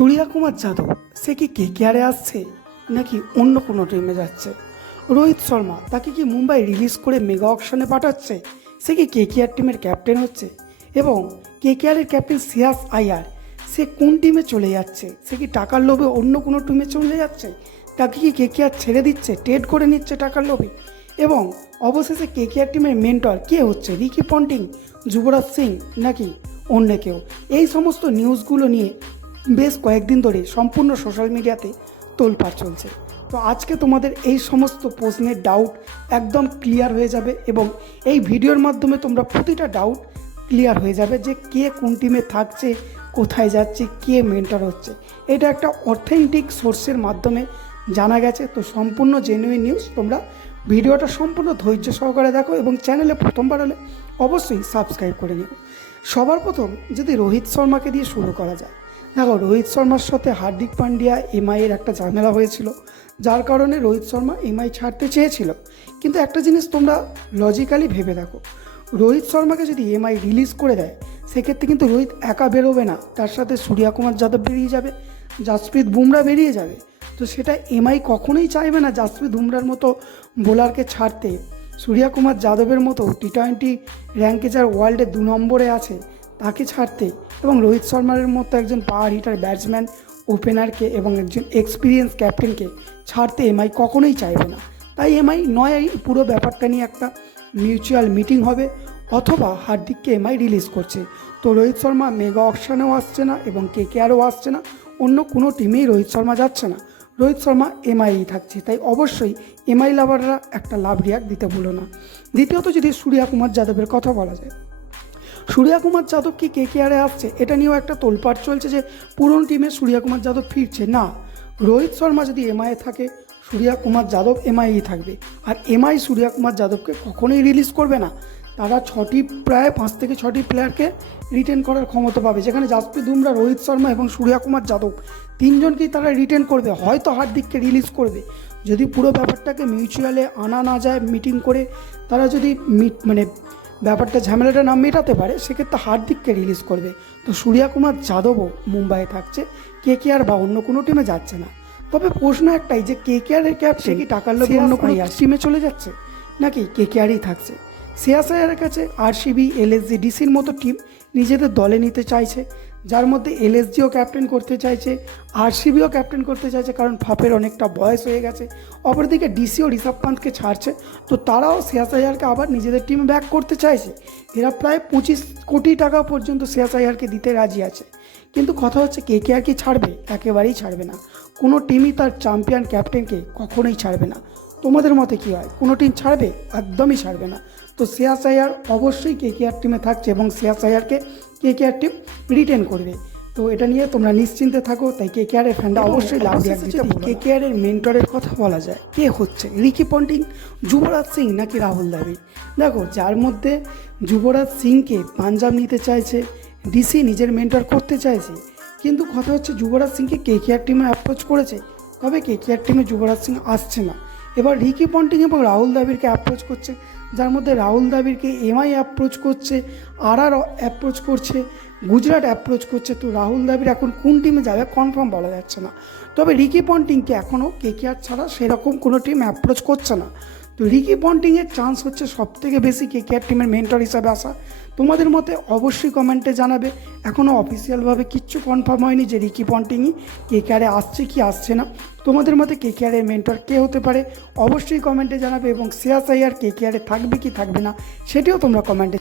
সূর্যা কুমার যাদব, সে কি কে কেয়ারে আসছে? নাকি অন্য কোনো টিমে যাচ্ছে? রোহিত শর্মা, তাকে কি মুম্বাই রিলিজ করে মেগা অকশনে পাঠাচ্ছে? সে কি কে কেয়ার টিমের ক্যাপ্টেন হচ্ছে? এবং কে কেয়ারের ক্যাপ্টেন সিয়াস আয়ার, সে কোন টিমে চলে যাচ্ছে? সে কি টাকার লোভে অন্য কোনো টিমে চলে যাচ্ছে? তাকে কি কে কেয়ার ছেড়ে দিচ্ছে ট্রেড করে নিচ্ছে টাকার লোভে? এবং অবশেষে কে কেয়ার টিমের মেন্টর কে হচ্ছে? রিকি পন্টিং, যুবরাজ সিং, নাকি অন্য কেউ? এই সমস্ত নিউজগুলো নিয়ে বেশ কয়েকদিন ধরে সম্পূর্ণ সোশ্যাল মিডিয়াতে তোলপাড় চলছে। তো আজকে তোমাদের এই সমস্ত প্রশ্নের ডাউট একদম ক্লিয়ার হয়ে যাবে এবং এই ভিডিওর মাধ্যমে তোমরা প্রতিটা ডাউট ক্লিয়ার হয়ে যাবে যে কে কোন টিমে থাকছে, কোথায় যাচ্ছে, কে মেন্টার হচ্ছে। এটা একটা অথেন্টিক সোর্সের মাধ্যমে জানা গেছে। তো সম্পূর্ণ জেনুইন নিউজ তোমরা ভিডিওটা সম্পূর্ণ ধৈর্য সহকারে দেখো এবং চ্যানেলে প্রথমবার হলে অবশ্যই সাবস্ক্রাইব করে নিও। সবার প্রথম যদি রোহিত শর্মাকে দিয়ে শুরু করা যায় দেখো, রোহিত শর্মার সাথে হার্দিক পান্ডিয়া এমআইয়ের একটা ঝামেলা হয়েছিল। যার কারণে রোহিত শর্মা এমআই ছাড়তে চেয়েছিল। কিন্তু একটা জিনিস তোমরা লজিক্যালি ভেবে দেখো, রোহিত শর্মাকে যদি এমআই রিলিজ করে দেয়, সেক্ষেত্রে কিন্তু রোহিত একা বেরোবে না। তার সাথে সূর্যা কুমার যাদব বেরিয়ে যাবে, জাসপ্রীত বুমরা বেরিয়ে যাবে। তো সেটা এমআই কখনোই চাইবে না জাসপ্রীত বুমরার মতো বোলারকে ছাড়তে। সূর্যা কুমার যাদবের মতো টি টোয়েন্টি র্যাঙ্কে যার ওয়ার্ল্ডে দু নম্বরে আছে। তাকে ছাড়তে এবং রোহিত শর্মার মতো একজন পাওয়ার হিটার ব্যাটসম্যান ওপেনারকে এবং একজন এক্সপিরিয়েন্স ক্যাপ্টেনকে ছাড়তে এমআই কখনোই চাইবে না। তাই এমআই নয় পুরো ব্যাপারটা নিয়ে একটা মিউচুয়াল মিটিং হবে অথবা হার্দিককে এমআই রিলিজ করছে। তো রোহিত শর্মা মেগা অপশানেও আসছে না এবং কে কেয়ারও আসছে না, অন্য কোনো টিমেই রোহিত শর্মা যাচ্ছে না। রোহিত শর্মা এমআই থাকছে, তাই অবশ্যই এমআই লাভাররা একটা লাভ রিয়াক দিতে ভুলো না। দ্বিতীয়ত যদি সূর্যা কুমার যাদবের কথা বলা যায় সূর্যা কুমার যাদব কি কে কেয়ারে আসছে? এটা নিয়েও একটা তোলপাট চলছে যে পুরনো টিমে সূর্যা কুমার যাদব ফিরছে। না, রোহিত শর্মা যদি এমআই থাকে সূর্যা কুমার যাদব এমআই থাকবে। আর এমআই সূর্যা কুমার যাদবকে কখনোই রিলিজ করবে না। তারা ছটি, প্রায় পাঁচ থেকে ছটি প্লেয়ারকে রিটেন করার ক্ষমতা পাবে। যেখানে জাসপ্রীত বুমরা, রোহিত শর্মা এবং সূর্যা কুমার যাদব তিনজনকেই তারা রিটেন করবে। হয়তো হার্দিককে রিলিজ করবে। যদি পুরো ব্যাপারটাকে মিউচুয়ালে আনা না যায় মিটিং করে তারা যদি মানে ব্যাপারটা ঝামেলাটা না মেটাতে পারে সেক্ষেত্রে হার্দিককে রিলিজ করবে। তো সূর্যা কুমার যাদবও মুম্বাইয়ে থাকছে কে কে আর বা অন্য কোনো টিমে যাচ্ছে না। তবে প্রশ্ন একটাই যে কে কে আরের ক্যাপ সে কি টাকার লোভে অন্য কোনো টিমে চলে যাচ্ছে? নাকি কে কে আরই থাকছে সিয়াসাইয়ের কাছে আরসিবি এলএসজি ডিসির মতো টিম নিজেদের দলে নিতে চাইছে। যার মধ্যে এলএসজিও ক্যাপ্টেন করতে চাইছে, আরসিবিও ক্যাপ্টেন করতে চাইছে, কারণ ফাফের অনেকটা বয়স হয়ে গেছে। অপরদিকে ডিসিও ঋষভ পান্তকে ছাড়ছে, তো তারাও সিয়াসাইয়ারকে আবার নিজেদের টিমে ব্যাক করতে চাইছে। এরা প্রায় পঁচিশ কোটি টাকা পর্যন্ত সিয়াসাইয়ারকে দিতে রাজি আছে। কিন্তু কথা হচ্ছে, কে কে আর কি ছাড়বে? একেবারেই ছাড়বে না। কোনো টিমই তার চ্যাম্পিয়ন ক্যাপ্টেনকে কখনোই ছাড়বে না। তোমাদের মতে কী হয়? কোনো টিম ছাড়বে? একদমই ছাড়বে না। তো শ্রেয়াস আয়ার অবশ্যই কে কে আর টিমে থাকছে এবং শ্রেয়াস আয়ারকে কে কে আর টিম রিটেন করবে। তো এটা নিয়ে তোমরা নিশ্চিন্তে থাকো তাই কে কে আরের ফ্যানরা অবশ্যই লাভ দিয়ে কে কে আরের মেন্টরের কথা বলা যায়। কে হচ্ছে? রিকি পন্টিং যুবরাজ সিং নাকি রাহুল দ্রাবিড়? দেখো যার মধ্যে যুবরাজ সিংকে পাঞ্জাব নিতে চাইছে ডিসি নিজের মেন্টর করতে চাইছে কিন্তু কথা হচ্ছে যুবরাজ সিংকে কে কে আর টিমে অ্যাপ্রোচ করেছে। তবে কে কে আর টিমে যুবরাজ সিং আসছে না। এবার রিকি পন্টিং এবং রাহুল দ্রাবিড়কে অ্যাপ্রোচ করছে, যার মধ্যে রাহুল দ্রাবিড়কে এমআই অ্যাপ্রোচ করছে আর আর অ্যাপ্রোচ করছে, গুজরাট অ্যাপ্রোচ করছে। তো রাহুল দ্রাবিড় এখন কোন টিমে যাবে কনফার্ম বলা যাচ্ছে না। তবে রিকি পন্টিংকে এখনও কেকেআর ছাড়া সেরকম কোনো টিম অ্যাপ্রোচ করছে না। তো রিকি পন্টিংয়ের চান্স হচ্ছে সব থেকে বেশি কেকেআর টিমের মেন্টর হিসাবে আসা। তোমাদের মতে অবশ্যই কমেন্টে জানাবে। এখনও অফিসিয়ালভাবে কিচ্ছু কনফার্ম হয়নি যে রিকি পন্টিংই কেকেআরে আসছে কি আসছে না। তোমাদের মতে কে কেয়ারের মেন্টর কে হতে পারে? অবশ্যই কমেন্টে জানাবে এবং সিয়াস আইয়ার কেকেআরে থাকবে কি থাকবে না, সেটিও তোমরা কমেন্টে